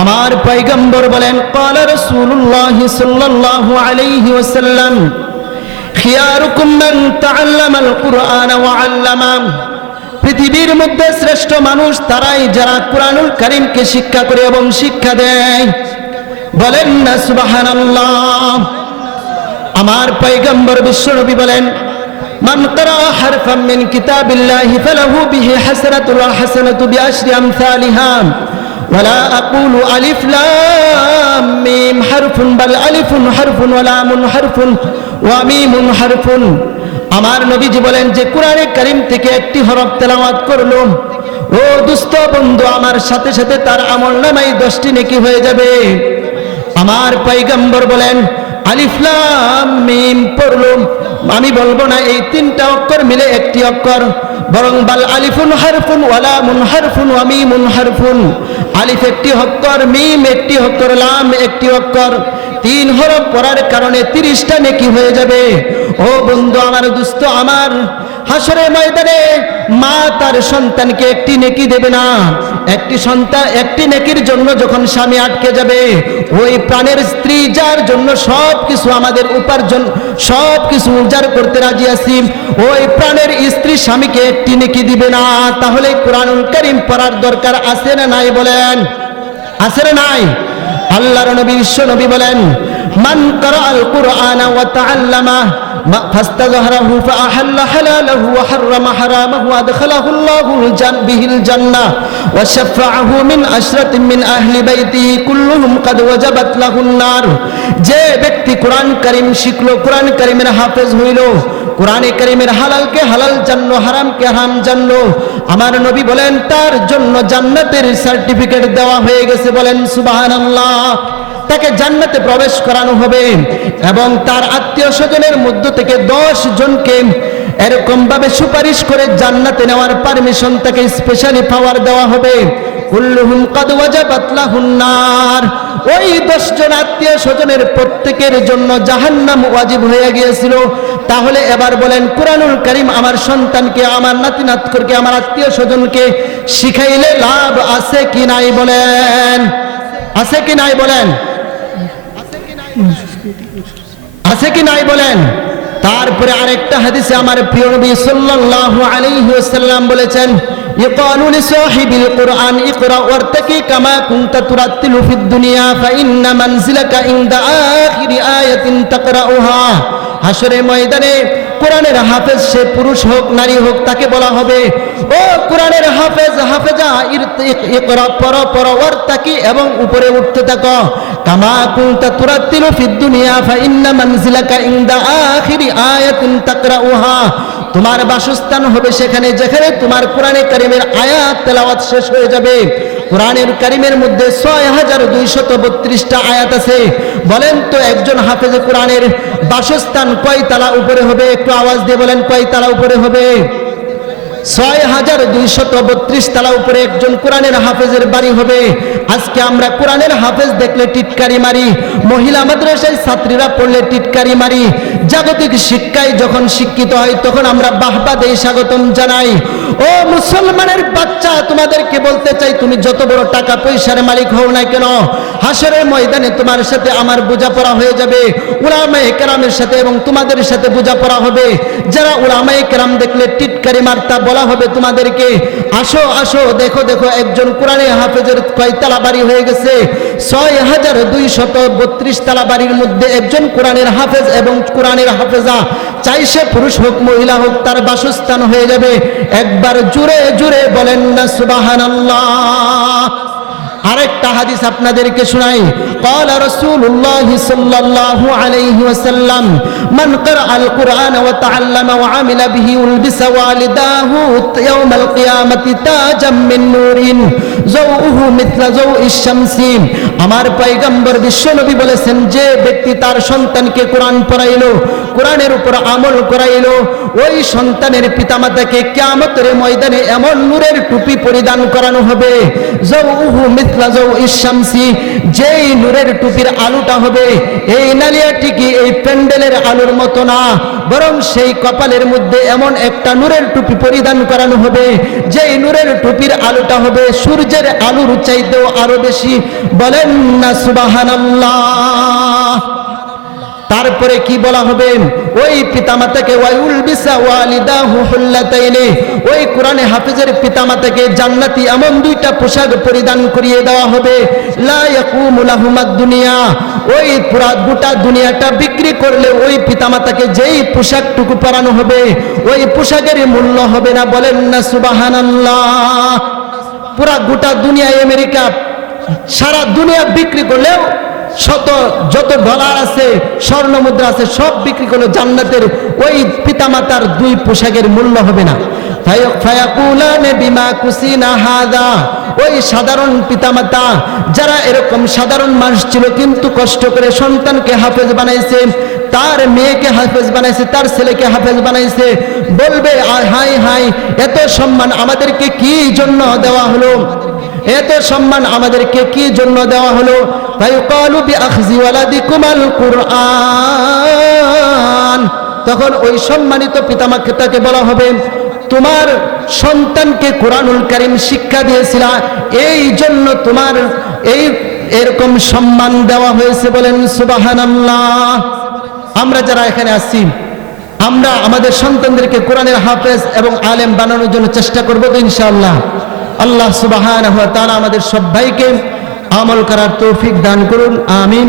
আমার পয়গম্বর বলেন ক্বালা রাসূলুল্লাহ সাল্লাল্লাহু আলাইহি ওয়াসাল্লাম খিয়ারুকুম মান তাআল্লামাল কুরআন ওয়া আল্লামা। পৃথিবীর মধ্যে শ্রেষ্ঠ মানুষ তারাই যারা কুরআনুল কারীমকে শিক্ষা করে এবং শিক্ষা দেয়। বলেন না সুবহানাল্লাহ। আমার পয়গম্বর বিশ্বনবী বলেন মান ক্বারা হারফাম মিন কিতাবিল্লাহি ফালাহু বিহি হাসানাতুন ওয়া হাসানাতু বিআশরি আমসালিহা ওয়ালা আকুলু আলিফ লাম মিম হারফুন বাল আলিফুন হারফুন ওয়া লামুন হারফুন ওয়া মিমুন হারফুন। আমার নবীজি বলেন যে কোরআনে কারীম থেকে একটি হরফ তেলাওয়াত করলো, ও দুস্থ বন্ধু, আমার সাথে সাথে তার আমলনামায় 10টি নেকি হয়ে যাবে। আমার পয়গম্বর বলেন আলিফ লাম মিম পড়লো, আমি বলবো না এই 3টা অক্ষর মিলে একটি অক্ষর, বরং বাল আলিফুন হারফুন ওয়া লামুন হারফুন ওয়া মিমুন হারফুন। আলিফ একটি অক্ষর, মিম একটি অক্ষর, লাম একটি অক্ষর, 3 হরফ পড়ার কারণে 30টা নেকি হয়ে যাবে। ও বন্ধু আমার, দুস্থ আমার, হাসরের ময়দানে মা তার সন্তানকে একটি নেকি দেবে না। একটি নেকির জন্য যখন স্বামী আটকে যাবে, ওই প্রাণের স্ত্রী যার জন্য সবকিছু আমাদের উপার্জন সবকিছু উজাড় করতে রাজি আছি, ওই প্রাণের স্ত্রী স্বামীকে একটি নেকি দিবে না। তাহলে কুরআনুল কারীম পড়ার দরকার আছে না নাই? বলেন আছে না নাই? আল্লাহর নবী বিশ্ব নবী বলেন মান ক্বারাআল কুরআনা ওয়া তাআল্লামা ফাস্তাযহারাহু ফাআহাল্লা হালালাহু ওয়া হাররামা হারামাহু আদখালাহু আল্লাহুল বিহিল জান্নাহ ওয়া শাফাআহু মিন আশরাতিন মিন আহলি বাইতিহি কুল্লুহুম ক্বাদ ওয়াজাবাত লাহুন নার। যে ব্যক্তি কোরআন কারীম শিখলো, কোরআন কারীমের হাফেজ হইল, কোরআনে কারীমের হালালকে হালাল জানলো, হারামকে হারাম জানলো, আমার নবী বলেন তার জন্য জান্নাতের সার্টিফিকেট দেওয়া হয়ে গেছে। বলেন সুবহানাল্লাহ। তাকে জান্নাতে প্রবেশ করানো হবে এবং তার আত্মীয় স্বজনের মধ্য থেকে 10 জনকে এরকম ভাবে সুপারিশ করে জান্নাতে নেওয়ার পারমিশন তাকে স্পেশালি পাওয়ার দেওয়া হবে। কুল্লুহুম ক্বাদ ওয়াজাবাত লাহুন নার। ওই 10 জন আত্মীয় স্বজনের প্রত্যেকের জন্য জাহান্নাম ওয়াজিব হয়ে গিয়েছিল। তাহলে এবার বলেন কুরআনুল কারীম আমার সন্তানকে, আমার নাতি নাতকুরকে, আমার আত্মীয় স্বজনকে শিখাইলে লাভ আছে কি নাই? বলেন আছে কি নাই? বলেন আছে কি নাই? বলেন। তারপরে আরেকটা হাদিসে আমার প্রিয় নবী সাল্লাল্লাহু আলাইহি ওয়াসাল্লাম বলেছেন ইয়াকালু লিসাহিবিল কুরআন ইকরা ওয়ারতাকি কামা কুনতা তুরাত্তিলু ফিদ দুনিয়া ফাইন্না মানজিলাকা ইনদা আখিরি আয়াতিন তাকরাউহা। হাসরের ময়দানে কোরআনের হাফেজ, সে পুরুষ হোক নারী হোক, তাকে বলা হবে ও কোরআনের হাফেজ হাফেজা, ইকরা পড়ো পড়ো, ওয়ারতাকি এবং উপরে উঠতে থাকো, কামা কুনতা তুরাত্তিলু ফিদ দুনিয়া ফাইন্না মানজিলাকা ইনদা আখিরি আয়াতিন তাকরাউহা। তোমার বাসস্থান হবে সেখানে যেখানে তোমার কোরআনে কারীমের আয়াত তেলাওয়াত শেষ হয়ে যাবে। কোরআনের কারীমের মধ্যে 6232টা আয়াত আছে। বলেন তো একজন হাফেজে কোরআনের বাসস্থান কয় তালা উপরে হবে? একটু আওয়াজ দিয়ে বলেন কয় তালা উপরে হবে? 6232 তালা উপরে একজন কোরআনের হাফেজের বাড়ি হবে। আজকে আমরা কোরআনের হাফেজ দেখলে টিটকারি মারি, মহিলা মাদ্রাসায় ছাত্রীরা পড়লে টিটকারি মারি, জাগতিক শিক্ষায় যখন শিক্ষিত হয় তখন আমরা বাহবা দেই, স্বাগতম জানাই। ও মুসলমানের বাচ্চা, তোমাদেরকে বলতে চাই, তুমি যত বড় টাকা পয়সার মালিক হও না কেন, হাসরের ময়দানে তোমার সাথে আমার বোঝাপড়া হয়ে যাবে উলামায়ে কেরামের সাথে, এবং তোমাদের সাথে বোঝাপড়া হবে। যারা উলামায়ে কেরাম দেখলে টিটকারি মারতা, বলা হবে তোমাদেরকে আসো আসো, দেখো দেখো একজন কোরআনের হাফেজের কয়তলা বাড়ি হয়ে গেছে? 6232 তালা বাড়ির মধ্যে একজন কোরআনের হাফেজ এবং কোরআনের হাফেজা, চাই সে পুরুষ হোক মহিলা হোক, তার বাসস্থান হয়ে যাবে। একবার জুড়ে জুড়ে বলেন না সুবহানাল্লাহ। আরেকটা হাদিস আপনাদেরকে শোনাই। قال رسول الله صلى الله عليه وسلم من قرأ القرآن وتعلم وعمل به ألبس والداه يوم القيامة تاجا من نور ضوءه مثل ضوء الشمس। আমার পয়গম্বর বিশ্বনবী বলেছেন যে ব্যক্তি তার সন্তানকে কোরআন পড়াইলো, কোরআনের উপর আমল করাইলো, ওই সন্তানের পিতামাতাকে কিয়ামতের ময়দানে এমন নূরের টুপি পরিধান করানো হবে, যাউহু মিথলা যাউইশ শামসি, যেই নূরের টুপির আলোটা হবে এই নালিয়াটি কি এই প্যান্ডেলের আলোর মতো না, বরং সেই কপালের মধ্যে এমন একটা নূরের টুপি পরিধান করানো হবে যেই নূরের টুপির আলোটা হবে সূর্যের আলোর চাইতেও আরো বেশি। বলেন না সুবহানাল্লাহ। তারপরে কি বলা হবে? ওই পিতামাতাকে ওয়ায়ুলবিসা ওয়ালিদাহু হুল্লাতাইনি, ওই কোরআনে হাফেজের পিতামাতাকে জান্নাতি এমন দুইটা পোশাক পরিধান করিয়ে দেওয়া হবে, লা ইয়াকুমু লাহুমাদ দুনিয়া, ওই পুরা গোটা দুনিয়াটা বিক্রি করলে ওই পিতামাতাকে যেই পোশাকটুকু পরানো হবে ওই পোশাকের মূল্য হবে না। বলেন না সুবহানাল্লাহ। পুরা গোটা দুনিয়া, আমেরিকা, সারা দুনিয়া বিক্রি করলেও যত ডলার আছে, স্বর্ণ মুদ্রা আছে, সব বিক্রি করলে জান্নাতের ওই পিতামাতার দুই পোশাকের মূল্য হবে না। ফায়াকুলানে বিমা কুসিনা হাদা, ওই সাধারণ পিতামাতা যারা এরকম সাধারণ মানুষ ছিল কিন্তু কষ্ট করে সন্তানকে হাফেজ বানাইছে, তার মেয়েকে হাফেজ বানাইছে, তার ছেলেকে হাফেজ বানাইছে, বলবে হাই হাই, এত সম্মান আমাদেরকে কি জন্য দেওয়া হলো, এত সম্মান আমাদেরকে কি জন্য দেওয়া হলো? ফায়ুকালু বিআখযি ওয়ালাদিকুমাল কুরআন, তখন ওই সম্মানিত পিতামাতাকে বলা হবে তোমার সন্তানকে কোরআনুল কারীম শিক্ষা দিয়েছিলা, এই জন্য তোমার এরকম সম্মান দেওয়া হয়েছে। বলেন সুবহানাল্লাহ। আমরা যারা এখানে আছি আমরা আমাদের সন্তানদেরকে কোরআনের হাফেজ এবং আলেম বানানোর জন্য চেষ্টা করব তো ইনশাআল্লাহ। আল্লাহ সুবহানাহু ওয়া তাআলা আমাদের সবাইকে আমল করার তৌফিক দান করুন, আমিন।